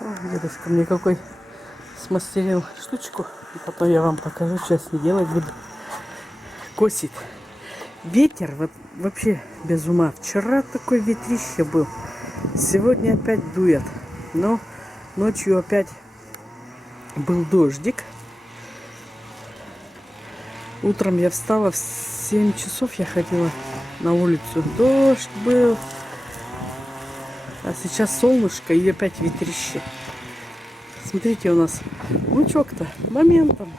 О, дедушка мне какой смастерил штучку. И потом я вам покажу, что я с ней делать буду. Косит. Ветер вот вообще без ума. Вчера такой ветрище был. Сегодня опять дует. Но ночью опять был дождик. Утром я встала в 7 часов, я ходила на улицу. Дождь был. А сейчас солнышко и опять ветрище. Смотрите, у нас лучок-то моментом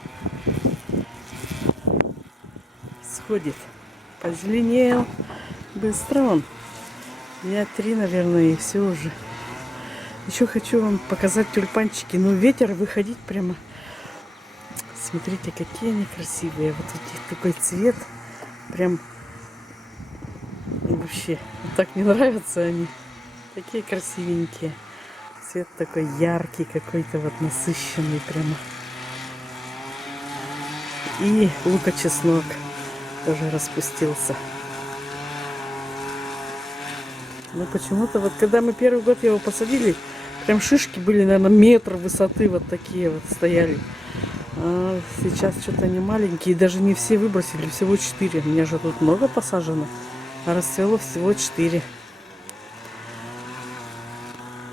сходит. Позеленел. Быстро он. Дня 3, наверное, и все уже. Еще хочу вам показать тюльпанчики. Ну, ветер выходить прямо. Смотрите, какие они красивые. Вот у них такой цвет. Прям вообще. Вот так мне нравятся они. Такие красивенькие. Цвет такой яркий, какой-то вот насыщенный прямо. И лука-чеснок тоже распустился. Но почему-то вот когда мы первый год его посадили, прям шишки были, наверное, метр высоты вот такие вот стояли. А сейчас что-то они маленькие, даже не все выбросили, всего 4. У меня же тут много посажено, а расцвело всего 4.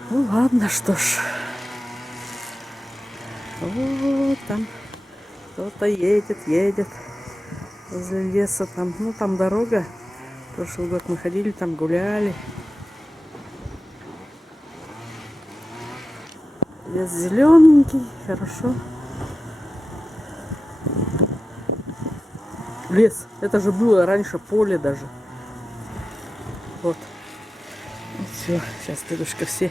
Ну ладно, что ж. Вот там кто-то едет возле леса там. Ну там дорога. Прошлый год мы ходили, там гуляли. Лес зелененький, хорошо. Лес. Это же было раньше поле даже. Вот. Все, сейчас дедушка все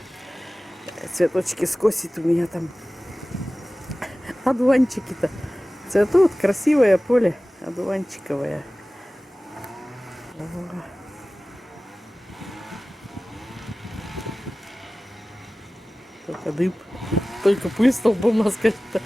цветочки скосит у меня там. Одуванчики-то цветут. Красивое поле. Одуванчиковое. Только дым. Только пыль столбом наскать-то.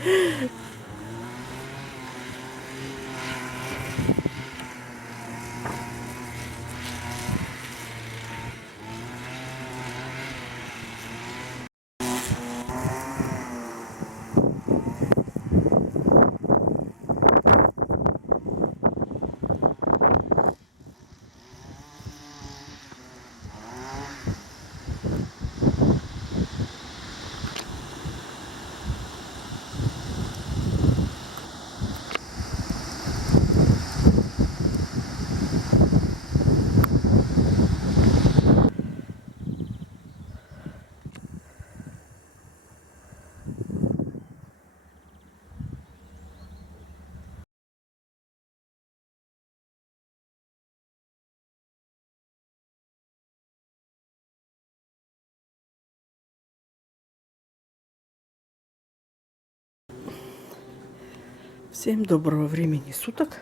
Всем доброго времени суток.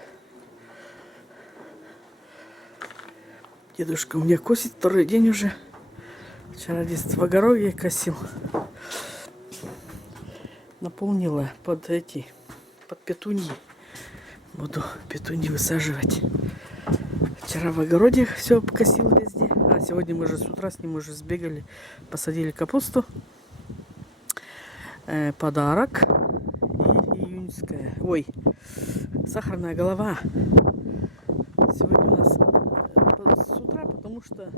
Дедушка у меня косит второй день уже. Вчера здесь в огороде косил. Наполнила под петуньи. Буду петуньи высаживать. Вчера в огороде все покосил везде. А сегодня мы же с утра с ним уже сбегали. Посадили капусту. Подарок. И июньская. Ой, сахарная голова. Сегодня у нас с утра, потому что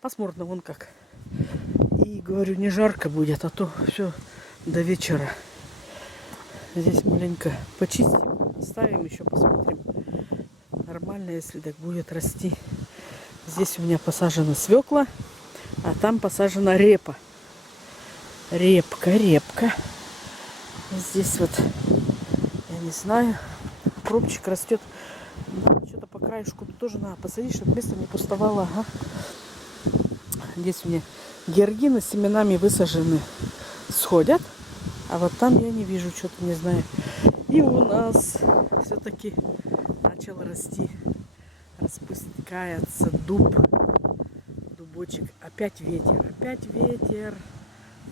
пасмурно вон как. И говорю, не жарко будет, а то все до вечера. Здесь маленько почистим, оставим еще, посмотрим. Нормально, если так будет расти. Здесь у меня посажена свекла, а там посажена репа. Репка. Здесь вот, я не знаю, укропчик растет. Что-то по краешку тоже надо посадить, чтобы место не пустовало. Ага. Здесь у меня георгины с семенами высажены, сходят. А вот там я не вижу, что-то не знаю. И у нас все-таки начал расти, распускается дубочек. Опять ветер.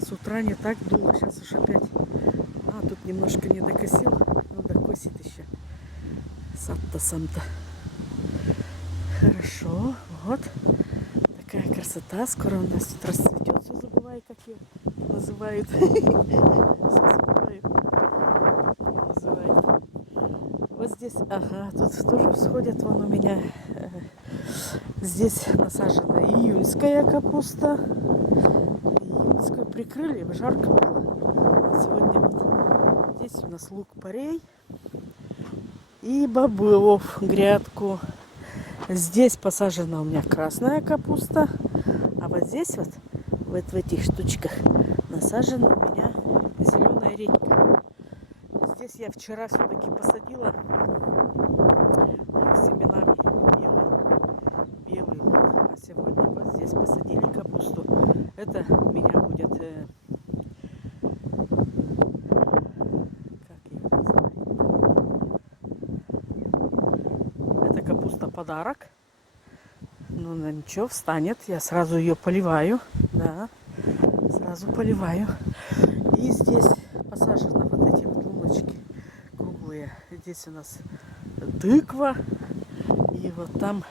С утра не так дуло, сейчас уж опять. Тут немножко не докосил, но докосит еще. Сад-то сам-то. Хорошо, вот Какая красота. Скоро у нас тут расцветет. Все забываю, как ее называют. Все забываю, как ее называют. Вот здесь, ага, тут тоже всходят вон у меня. Здесь насажена июньская капуста. Июньскую прикрыли, жарко было. А сегодня вот здесь у нас лук-порей и бобов грядку. Здесь посажена у меня красная капуста. А вот здесь вот в этих штучках насажена у меня зеленая редька. Здесь я вчера все-таки посадила лук с семенами белый лук. А сегодня вот здесь посадили капусту. Это у меня будет, как ее назвать? Это капуста подарок. Ну, ничего, встанет. Я сразу ее поливаю. Да, сразу поливаю. И здесь посажены вот эти вот луночки круглые. Здесь у нас тыква. И вот там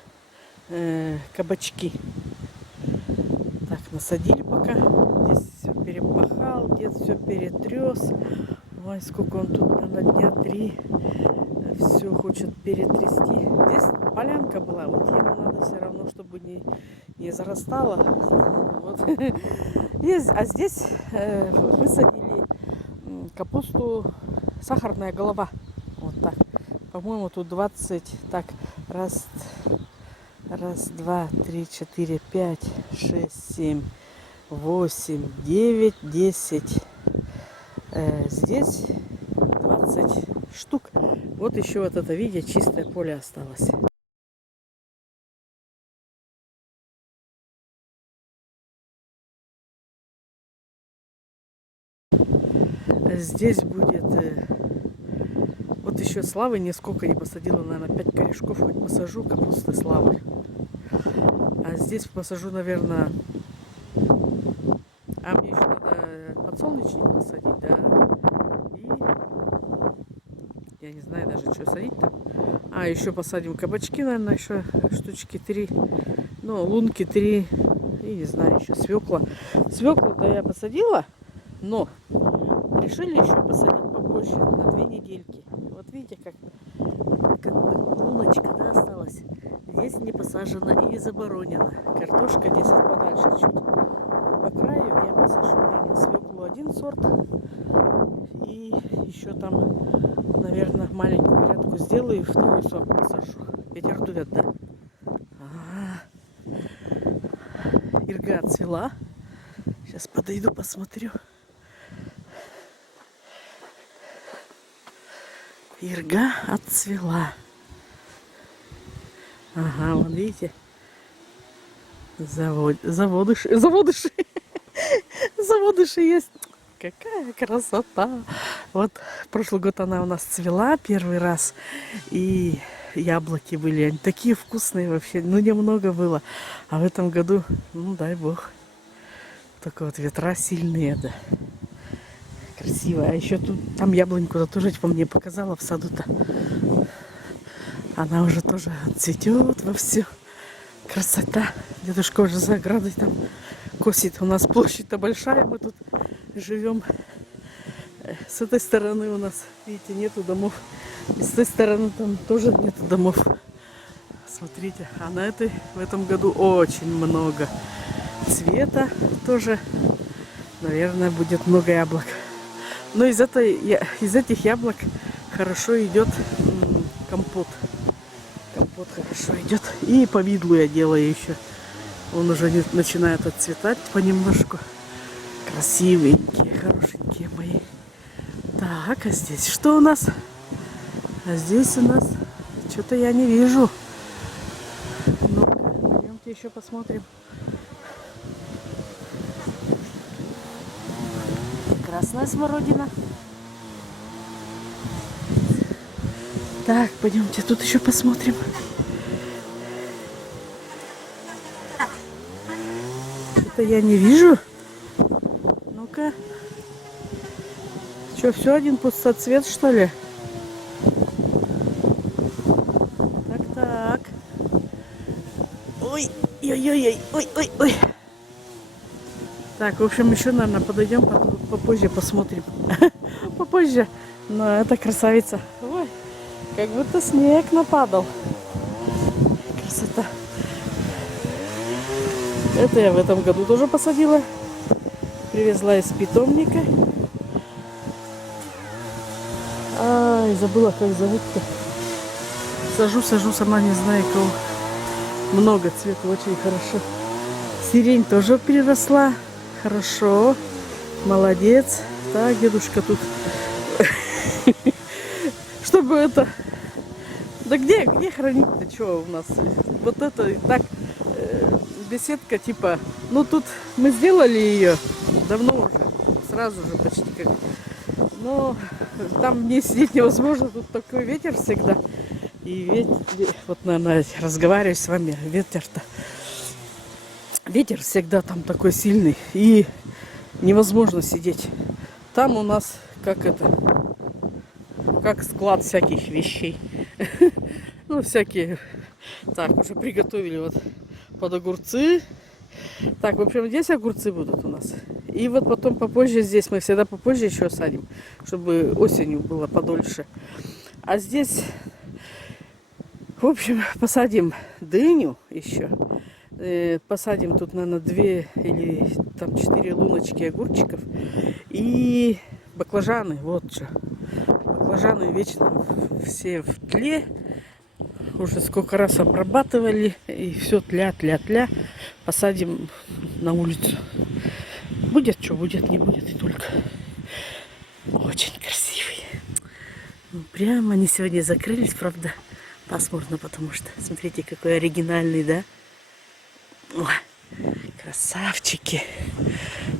кабачки. Так, насадили пока. Здесь все перепахал, дед все перетрес. Ой, сколько он тут на дня 3. Все хочет перетрясти. Здесь полянка была. Вот ему надо все равно, чтобы не зарастало. Вот. А здесь высадили капусту сахарная голова. Вот так. По-моему, тут 20. Так, раз, 2, 3, 4, 5, 6, 7, 8, 9, 10. Здесь 20 штук. Вот еще вот это, видите, чистое поле осталось. Здесь будет... Вот еще славы нисколько не посадила, наверное, 5 корешков хоть посажу капусты славы. А здесь посажу, наверное... А мне еще надо подсолнечник посадить, да. И... Я не знаю даже, что садить-то. А, еще посадим кабачки, наверное, еще штучки 3. Ну, лунки 3. И не знаю, еще свекла. Свеклу-то я посадила, но решили еще посадить попозже, на 2 недельки. Вот видите, как луночка, да, осталась. Здесь не посажена и заборонена. Картошка здесь вот подальше чуть. По краю я посажу, наверное, свеклу 1 сорт. И еще там, наверное, маленькую грядку сделаю и 2 сорт посажу. Ветер дует, да? Ирга отцвела. Сейчас подойду, посмотрю. Ирга отцвела. Ага, вон видите. Заводыши есть. Какая красота. Вот прошлый год она у нас цвела первый раз. И яблоки были. Они такие вкусные вообще. Ну, немного было. А в этом году, ну, дай бог. Только вот ветра сильные, да. Красиво. А еще тут, там яблоньку-то тоже по мне показала в саду-то. Она уже тоже цветет вовсю. Красота. Дедушка уже за оградой там косит. У нас площадь-то большая. Мы тут живем. С этой стороны у нас, видите, нету домов. И с той стороны там тоже нету домов. Смотрите. А на этой в этом году очень много цвета тоже. Наверное, будет много яблок. Но из этих яблок хорошо идет компот. Компот хорошо идет. И повидлу я делаю еще. Он уже начинает отцветать понемножку. Красивенькие, хорошенькие мои. Так, а здесь что у нас? А здесь у нас что-то я не вижу. Ну-ка, пойдемте еще посмотрим. Красная смородина. Так, пойдемте тут еще посмотрим. Это я не вижу. Ну-ка. Что, все один пустоцвет, что ли? Так. Ой, Ой-ой-ой, ой-ой-ой. Так, в общем, еще, наверное, подойдем попозже, посмотрим. Попозже. Но это красавица. Ой, как будто снег нападал. Красота. Это я в этом году тоже посадила. Привезла из питомника. Ай, забыла, как зовут-то. Сажу, сама не знаю кого. Много цветов, очень хорошо. Сирень тоже переросла. Хорошо. Молодец. Так, дедушка тут. Чтобы это... Да где хранить-то, что у нас? Вот это так, беседка типа... Ну тут мы сделали ее давно уже. Сразу же почти как... Но там мне сидеть невозможно. Тут такой ветер всегда. И вот, наверное, разговариваю с вами. Ветер всегда там такой сильный. И невозможно сидеть. Там у нас как склад всяких вещей. Ну, всякие. Так, уже приготовили вот под огурцы. Так, в общем, здесь огурцы будут у нас. И вот потом попозже здесь, мы всегда попозже еще садим, чтобы осенью было подольше. А здесь, в общем, посадим дыню еще. Посадим тут, наверное, 2 или там 4 луночки огурчиков. И баклажаны, вот что. Баклажаны вечно все в тле. Уже сколько раз обрабатывали. И все тля. Посадим на улицу. Будет, что будет, не будет. И только очень красивые. Ну, прямо они сегодня закрылись, правда. Пасмурно, потому что, смотрите, какой оригинальный, да? Ой, красавчики.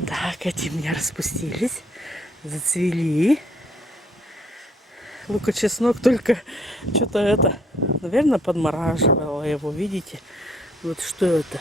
Так, эти у меня распустились. Зацвели. Лука-чеснок только что-то это, наверное, подмораживала его, видите? Вот что это?